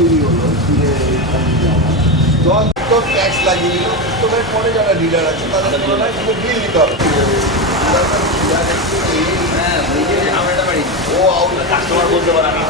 তৈরি হলো জল তো ট্যাক্স লাগিয়ে দিল, তোদের পরে যারা ডিলার আছে তাদের তুলনায় কিন্তু বিল দিতে হবে। ও কাস্টমার বলতে পারে না।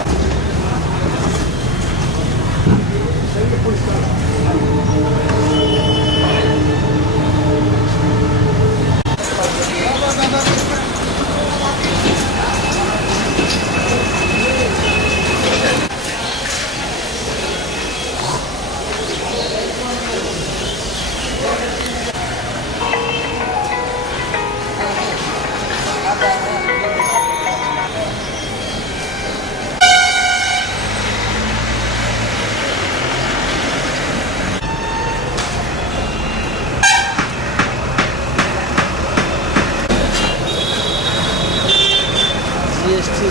जीएसटी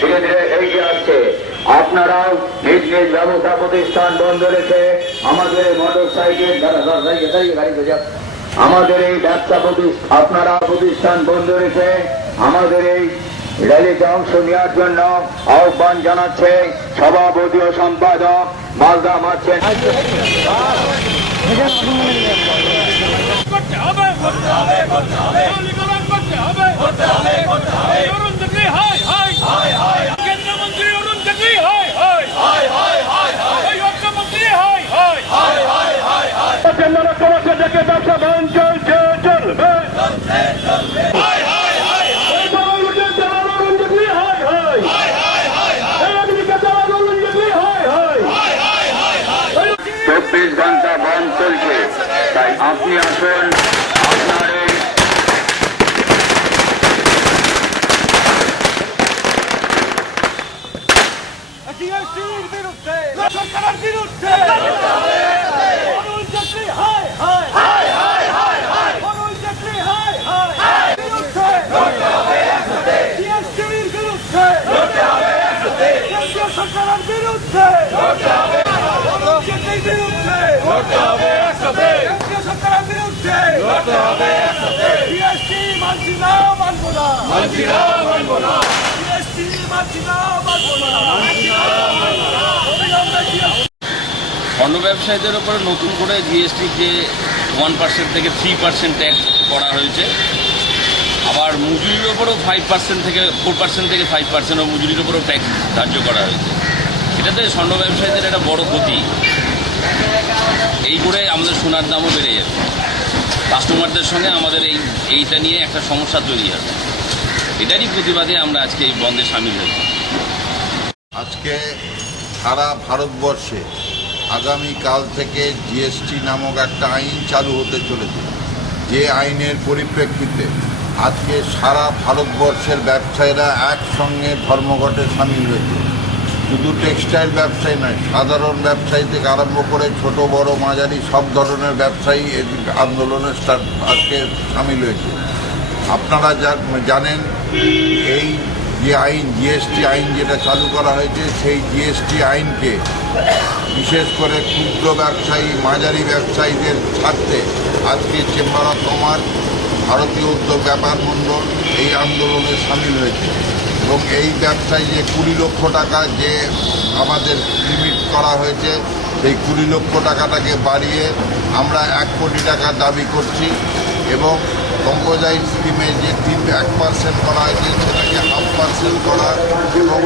ধীরে ধীরে এগিয়ে আসছে। আপনারা নিজ নিজ ব্যবসা প্রতিষ্ঠান বন্ধ রেখে আমাদের মোটর সাইকেল আমাদের এই ব্যবসা আপনারা প্রতিষ্ঠান বন্ধ রেখে আমাদের এই র্যালিতে অংশ নেওয়ার জন্য আহ্বান জানাচ্ছে সভাপতি ও সম্পাদক মালদা মার্চেন্ট। ব্যবসা বাঞ্চল চলবে। চব্বিশ ঘন্টা বন্ধ চলছে, তাই আপনি আসুন আপনার সরকারের বিরুদ্ধে সরকারের বিরুদ্ধে জিএসটি মানছি না, মানবো না, মানছি না, মানবো না, জিএসটি মানছি না, মানবো না, অন্য ব্যবসায়ীদের উপরে নতুন করে জিএসটি যে 1% থেকে 3% ট্যাক্স করা হয়েছে, আবার মজুরির ওপরও 5% থেকে 4% থেকে 5% মজুরির ওপরও ট্যাক্স ধার্য করা হয়েছে। এটাতে স্বর্ণ ব্যবসায়ীদের একটা বড় ক্ষতি। এই করে আমাদের সোনার দামও বেড়ে যাবে, কাস্টমারদের সঙ্গে আমাদের এইটা নিয়ে একটা সমস্যা তৈরি হবে। এটারই প্রতিবাদে আমরা আজকে এই বন্ধে সামিল হয়েছি। আজকে সারা ভারতবর্ষে আগামীকাল থেকে জিএসটি নামক একটা আইন চালু হতে চলেছে, যে আইনের পরিপ্রেক্ষিতে আজকে সারা ভারতবর্ষের ব্যবসায়ীরা একসঙ্গে ধর্মঘটে সামিল হয়েছে। শুধু টেক্সটাইল ব্যবসায়ী নয়, সাধারণ ব্যবসায়ী থেকে আরম্ভ করে ছোট বড় মাঝারি সব ধরনের ব্যবসায়ী এই আন্দোলনে আজকে সামিল হয়েছে। আপনারা জানেন এই যে আইন জিএসটি আইন যেটা চালু করা হয়েছে, সেই জিএসটি আইনকে বিশেষ করে ক্ষুদ্র ব্যবসায়ী মাঝারি ব্যবসায়ীদের স্বার্থে আজকে চেম্বার অফ কমার্স, ভারতীয় উদ্যোগ ব্যাপার মণ্ডল এই আন্দোলনে সামিল হয়েছে। এবং এই ব্যবসায় যে 20 লক্ষ টাকা যে আমাদের লিমিট করা হয়েছে, সেই 20 লক্ষ টাকাটাকে বাড়িয়ে আমরা 1 কোটি টাকা দাবি করছি। এবং কম্পোজাইট স্কিমে যে 1% করা হয়েছে সেটাকে 0.5% করা এবং